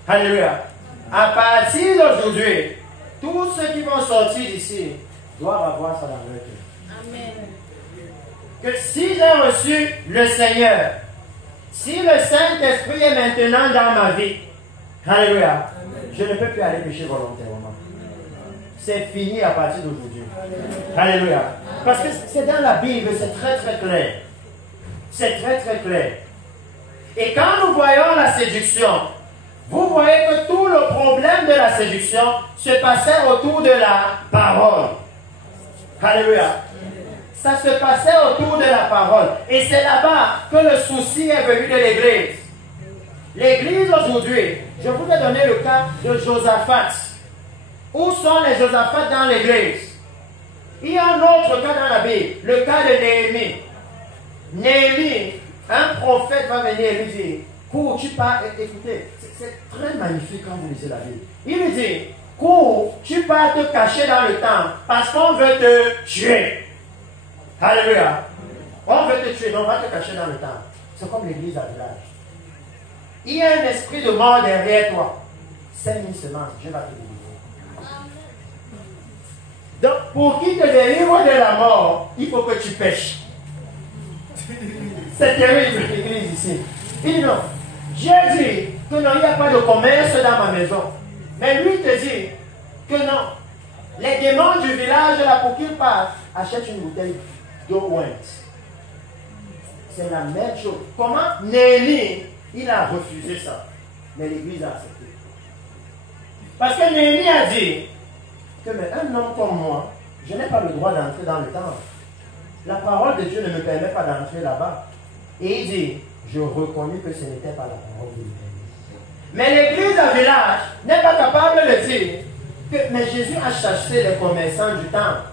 Alléluia. À partir d'aujourd'hui, tous ceux qui vont sortir d'ici doivent avoir ça dans leur cœur. Amen. Que si j'ai reçu le Seigneur, Si le Saint-Esprit est maintenant dans ma vie, alléluia, je ne peux plus aller pécher volontairement. C'est fini à partir d'aujourd'hui. Alléluia. Parce que c'est dans la Bible, c'est très très clair. C'est très très clair. Et quand nous voyons la séduction, vous voyez que tout le problème de la séduction se passait autour de la parole. Alléluia. Ça se passait autour de la parole. Et c'est là-bas que le souci est venu de l'Église. L'Église aujourd'hui, je vous ai donné le cas de Josaphat. Où sont les Josaphat dans l'Église? Il y a un autre cas dans la Bible, le cas de Néhémie. Néhémie, un prophète va venir et lui dire, cours, tu pars, écoutez, c'est très magnifique quand vous lisez la Bible. Il lui dit, cours, tu pars te cacher dans le temple parce qu'on veut te tuer. Alléluia. On veut te tuer, donc on va te cacher dans le temple. C'est comme l'église à village. Il y a un esprit de mort derrière toi. 5000 semences, Dieu va te délivrer. Donc, pour qu'il te délivre de la mort, il faut que tu pêches. C'est terrible l'église ici. Il dit non. Dieu dit que non, il n'y a pas de commerce dans ma maison. Mais lui te dit que non. Les démons du village, là, pour qu'ils partent, achètent une bouteille d'eau ointe. C'est la même chose. Comment Néhémie, il a refusé ça. Mais l'église a accepté. Parce que Néhémie a dit que mais un homme comme moi, je n'ai pas le droit d'entrer dans le temple. La parole de Dieu ne me permet pas d'entrer là-bas. Et il dit, je reconnais que ce n'était pas la parole de Dieu. Mais l'église à village n'est pas capable de dire que mais Jésus a chassé les commerçants du temple.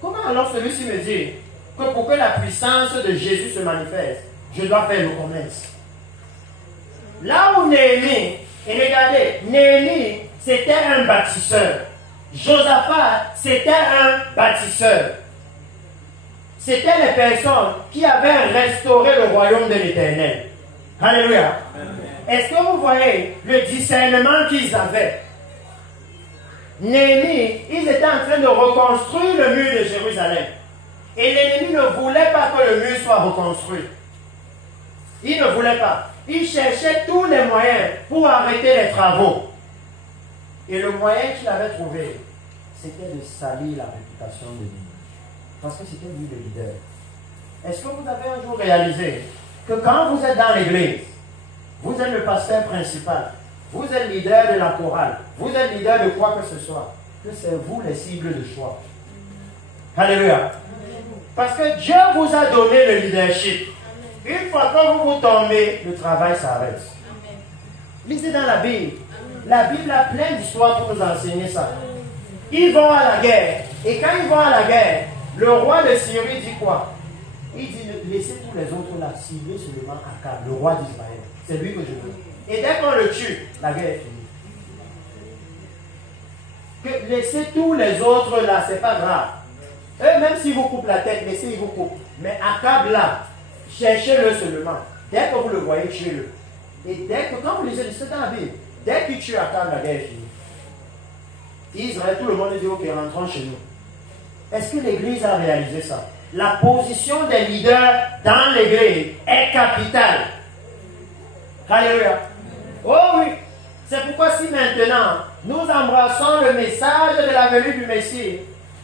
Comment alors celui-ci me dit que pour que la puissance de Jésus se manifeste, je dois faire le commerce? Là où Néhémie, et regardez, Néhémie, c'était un bâtisseur. Josaphat, c'était un bâtisseur. C'était les personnes qui avaient restauré le royaume de l'Éternel. Alléluia. Est-ce que vous voyez le discernement qu'ils avaient? Néhémie, ils étaient en train de reconstruire le mur de Jérusalem. Et l'ennemi ne voulait pas que le mur soit reconstruit. Il ne voulait pas. Il cherchait tous les moyens pour arrêter les travaux. Et le moyen qu'il avait trouvé, c'était de salir la réputation de l'ennemi. Parce que c'était lui le leader. Est-ce que vous avez un jour réalisé que quand vous êtes dans l'église, vous êtes le pasteur principal, vous êtes leader de la chorale, vous êtes leader de quoi que ce soit, que c'est vous les cibles de choix? Alléluia. Parce que Dieu vous a donné le leadership. Une fois que vous tombez, le travail s'arrête. Lisez dans la Bible. La Bible a plein d'histoires pour nous enseigner ça. Ils vont à la guerre. Et quand ils vont à la guerre, le roi de Syrie dit quoi? Il dit, laissez tous les autres là, cibler seulement Akab, le roi d'Israël. C'est lui que je veux. Et dès qu'on le tue, la guerre est finie. Que laissez tous les autres là, c'est pas grave. Eux, même s'ils vous coupent la tête, laissez-ils vous coupent. Mais Akab là, cherchez-le seulement. Dès que vous le voyez, tuez-le. Et dès que, quand vous lisez l'histoire dans la Bible, dès qu'il tue Akab, la guerre est finie. Israël, tout le monde dit, ok, rentrons chez nous. Est-ce que l'Église a réalisé ça? La position des leaders dans l'Église est capitale. Alléluia. Oh oui. C'est pourquoi si maintenant nous embrassons le message de la venue du Messie,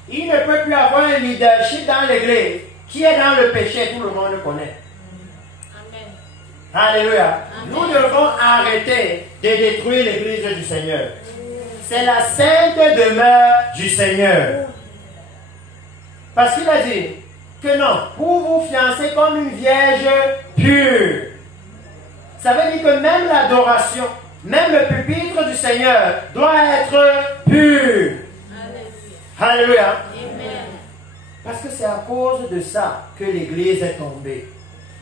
il ne peut plus avoir un leadership dans l'Église qui est dans le péché, tout le monde le connaît. Amen. Alléluia. Amen. Nous devons arrêter de détruire l'Église du Seigneur. C'est la sainte demeure du Seigneur. Parce qu'il a dit que non, pour vous fiancer comme une vierge pure. Ça veut dire que même l'adoration, même le pupitre du Seigneur doit être pur. Alléluia. Amen. Parce que c'est à cause de ça que l'Église est tombée.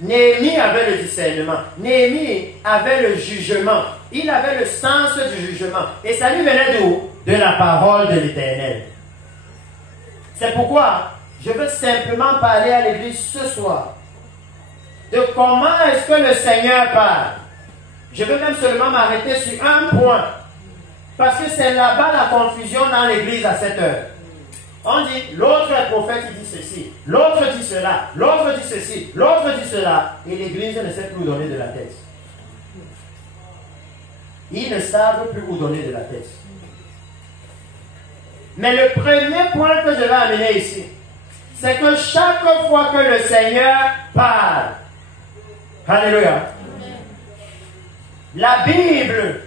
Néhémie avait le discernement. Néhémie avait le jugement. Il avait le sens du jugement. Et ça lui venait d'où? De la parole de l'Éternel. C'est pourquoi je veux simplement parler à l'Église ce soir de comment est-ce que le Seigneur parle. Je veux même seulement m'arrêter sur un point. Parce que c'est là-bas la confusion dans l'Église à cette heure. On dit, l'autre est prophète, il dit ceci, l'autre dit cela, l'autre dit ceci, l'autre dit cela, et l'Église ne sait plus donner de la tête. Ils ne savent plus où donner de la tête. Mais le premier point que je vais amener ici, c'est que chaque fois que le Seigneur parle, alléluia, la Bible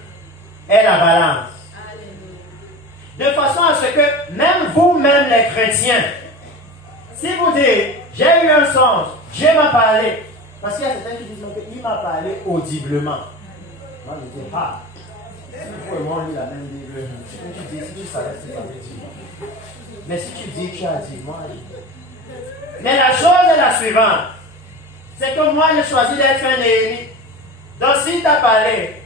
est la balance. De façon à ce que même vous-même les chrétiens, si vous dites, j'ai eu un songe, Dieu m'a parlé, parce qu'il y a certains qui disent qu'il m'a parlé audiblement. Moi je dis, ah, si vous et moi on lit la même Bible, si tu dis, si tu savais ce que ça veut dire. Mais si tu dis que tu as dit, moi je dis. Mais la chose est la suivante, c'est que moi j'ai choisi d'être un Néhémie. Donc s'il t'a parlé,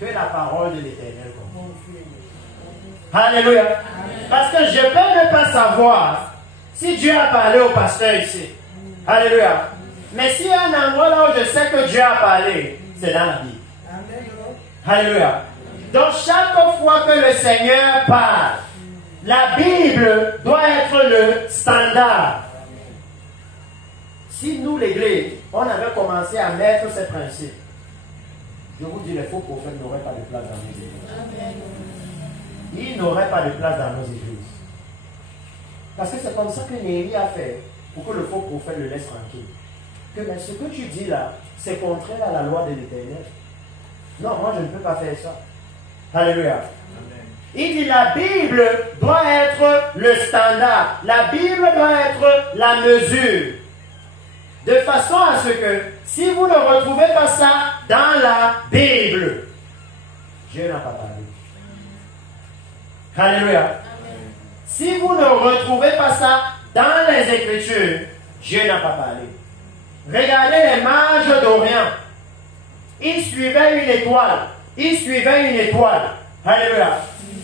que la parole de l'Éternel commence. Alléluia. Parce que je peux ne pas savoir si Dieu a parlé au pasteur ici. Alléluia. Mais s'il y a un endroit là où je sais que Dieu a parlé, c'est dans la Bible. Alléluia. Donc chaque fois que le Seigneur parle, la Bible doit être le standard. Si nous, l'Église, on avait commencé à mettre ces principes, je vous dis, les faux prophètes n'auraient pas de place dans nos églises. Ils n'auraient pas de place dans nos églises. Parce que c'est comme ça que Néhémie a fait pour que le faux prophète le laisse tranquille. Que mais ce que tu dis là, c'est contraire à la loi de l'Éternel. Non, moi je ne peux pas faire ça. Alléluia. Amen. Il dit la Bible doit être le standard. La Bible doit être la mesure. De façon à ce que, si vous ne retrouvez pas ça dans la Bible, Dieu n'a pas parlé. Alléluia. Amen. Si vous ne retrouvez pas ça dans les Écritures, Dieu n'a pas parlé. Regardez les mages d'Orient. Ils suivaient une étoile. Ils suivaient une étoile. Alléluia.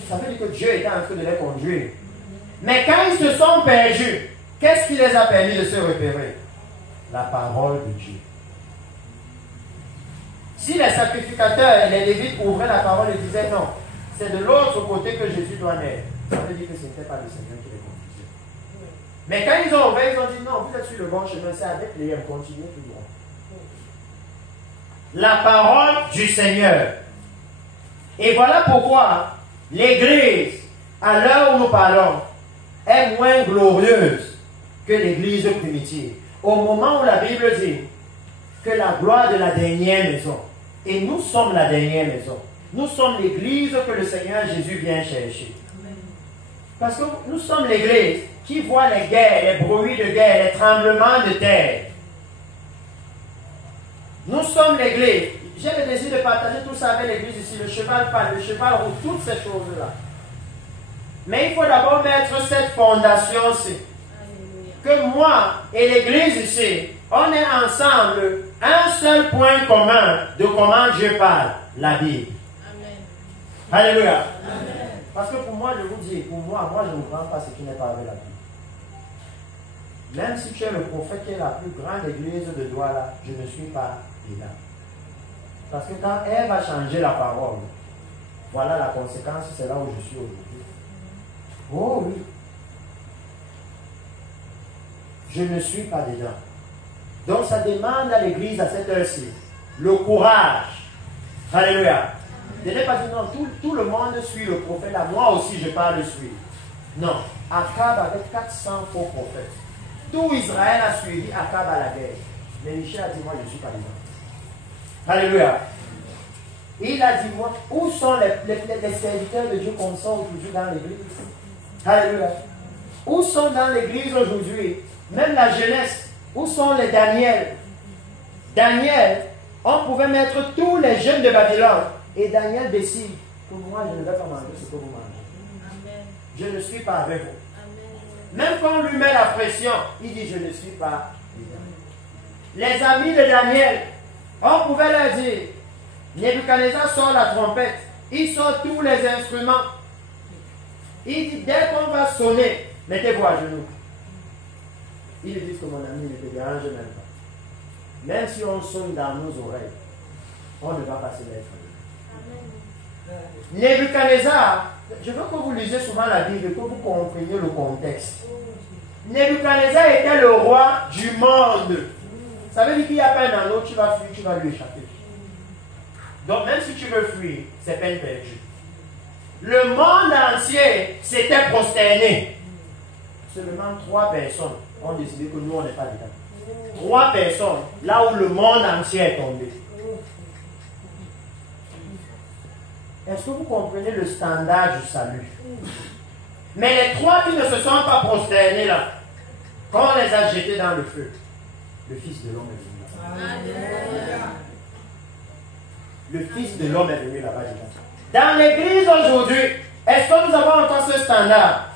Ça veut dire que Dieu était en train de les conduire. Mais quand ils se sont perdus, qu'est-ce qui les a permis de se repérer? La parole de Dieu. Si les sacrificateurs et les lévites ouvraient la parole et disaient non, c'est de l'autre côté que Jésus doit naître, ça veut dire que ce n'était pas le Seigneur qui les conduisait. Mais quand ils ont ouvert, ils ont dit non, vous êtes sur le bon chemin, c'est avec les hommes, continuez tout droit. La parole du Seigneur. Et voilà pourquoi l'Église, à l'heure où nous parlons, est moins glorieuse que l'Église primitive. Au moment où la Bible dit que la gloire de la dernière maison, et nous sommes la dernière maison, nous sommes l'Église que le Seigneur Jésus vient chercher. Parce que nous sommes l'Église qui voit les guerres, les bruits de guerre, les tremblements de terre. Nous sommes l'Église. J'ai le désir de partager tout ça avec l'Église ici, le cheval pâle, le cheval roux, toutes ces choses-là. Mais il faut d'abord mettre cette fondation-ci. Que moi et l'Église ici, on est ensemble un seul point commun de comment Dieu parle, la Bible. Amen. Alléluia. Amen. Parce que pour moi, je vous dis, pour moi je ne prends pas ce qui n'est pas avec la Bible. Même si tu es le prophète qui est la plus grande église de Douala, je ne suis pas dedans. Parce que quand elle va changer la parole, voilà la conséquence, c'est là où je suis aujourd'hui. Oh oui. Je ne suis pas dedans. Donc ça demande à l'église à cette heure-ci le courage. Alléluia. De ne pas dire non, tout le monde suit le prophète là, moi aussi je parle de suivre. Non, Akab avait 400 faux prophètes. Tout Israël a suivi Akab à la guerre. Mais Michel a dit moi je ne suis pas dedans. Alléluia. Il a dit moi, où sont les serviteurs de Dieu comme ça aujourd'hui dans l'église? Alléluia. Où sont dans l'église aujourd'hui? Même la jeunesse, où sont les Daniel? Daniel, on pouvait mettre tous les jeunes de Babylone. Et Daniel décide que moi, je ne vais pas manger ce que vous mangez. Amen. Je ne suis pas avec vous. Amen. Même quand on lui met la pression, il dit, je ne suis pas dedans. Les amis de Daniel, on pouvait leur dire, Nebuchadnezzar sort la trompette, il sort tous les instruments. Il dit, dès qu'on va sonner, mettez-vous à genoux. Ils disent que mon ami ne te dérange même pas. Même si on sonne dans nos oreilles, on ne va pas se mettre. Nebuchadnezzar, je veux que vous lisez souvent la Bible, que vous compreniez le contexte. Nebuchadnezzar était le roi du monde. Ça veut dire qu'il n'y a pas un anneau, tu vas fuir, tu vas lui échapper. Donc même si tu veux fuir, c'est peine perdue. Le monde entier s'était prosterné. Seulement 3 personnes ont décidé que nous, on n'est pas dedans. 3 personnes, là où le monde entier est tombé. Est-ce que vous comprenez le standard du salut? Mais les 3 qui ne se sont pas prosternés là, quand on les a jetés dans le feu, le Fils de l'homme est venu là-bas. Le Fils de l'homme est venu là-bas. Dans l'église aujourd'hui, est-ce que nous avons encore ce standard?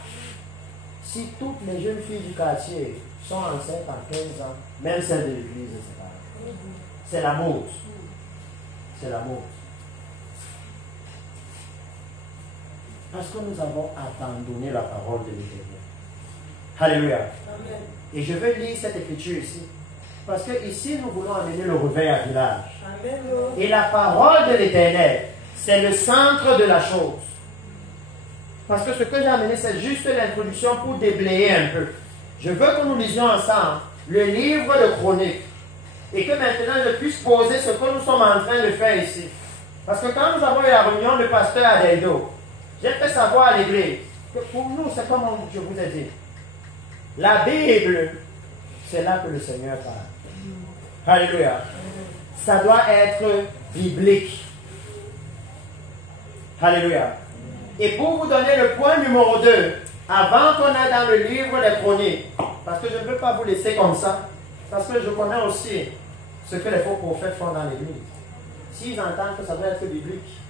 Si toutes les jeunes filles du quartier sont enceintes à 15 ans, même celles de l'église, c'est pareil. C'est la mode. C'est la mode. Parce que nous avons abandonné la parole de l'Éternel. Alléluia. Amen. Et je veux lire cette écriture ici. Parce que ici, nous voulons amener le réveil à village. Amen. Et la parole de l'Éternel, c'est le centre de la chose. Parce que ce que j'ai amené, c'est juste l'introduction pour déblayer un peu. Je veux que nous lisions ensemble le livre de Chroniques. Et que maintenant, je puisse poser ce que nous sommes en train de faire ici. Parce que quand nous avons eu la réunion de pasteur à Deldo, j'ai fait savoir à l'église que pour nous, c'est comme je vous ai dit. La Bible, c'est là que le Seigneur parle. Alléluia. Ça doit être biblique. Alléluia. Et pour vous donner le point numéro 2, avant qu'on aille dans le livre des Chroniques, parce que je ne veux pas vous laisser comme ça, parce que je connais aussi ce que les faux prophètes font dans l'église. S'ils entendent que ça doit être biblique,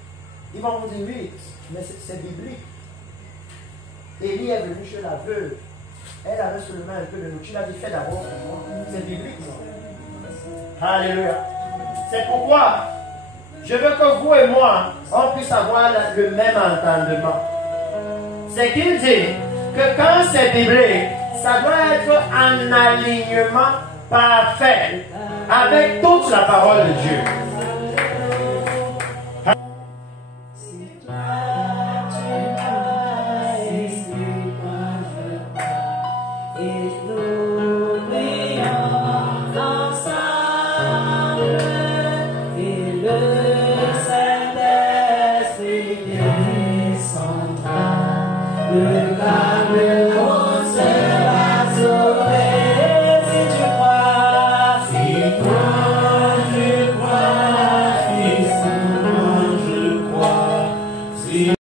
ils vont vous dire oui, mais c'est biblique. Élie est venu chez la veuve. Elle avait seulement un peu de nourriture. Il a dit fais d'abord pour moi. C'est biblique, ça. Alléluia. C'est pourquoi je veux que vous et moi, on puisse avoir le même entendement. C'est qu'il dit que quand c'est biblique, ça doit être en alignement parfait avec toute la parole de Dieu. Le calme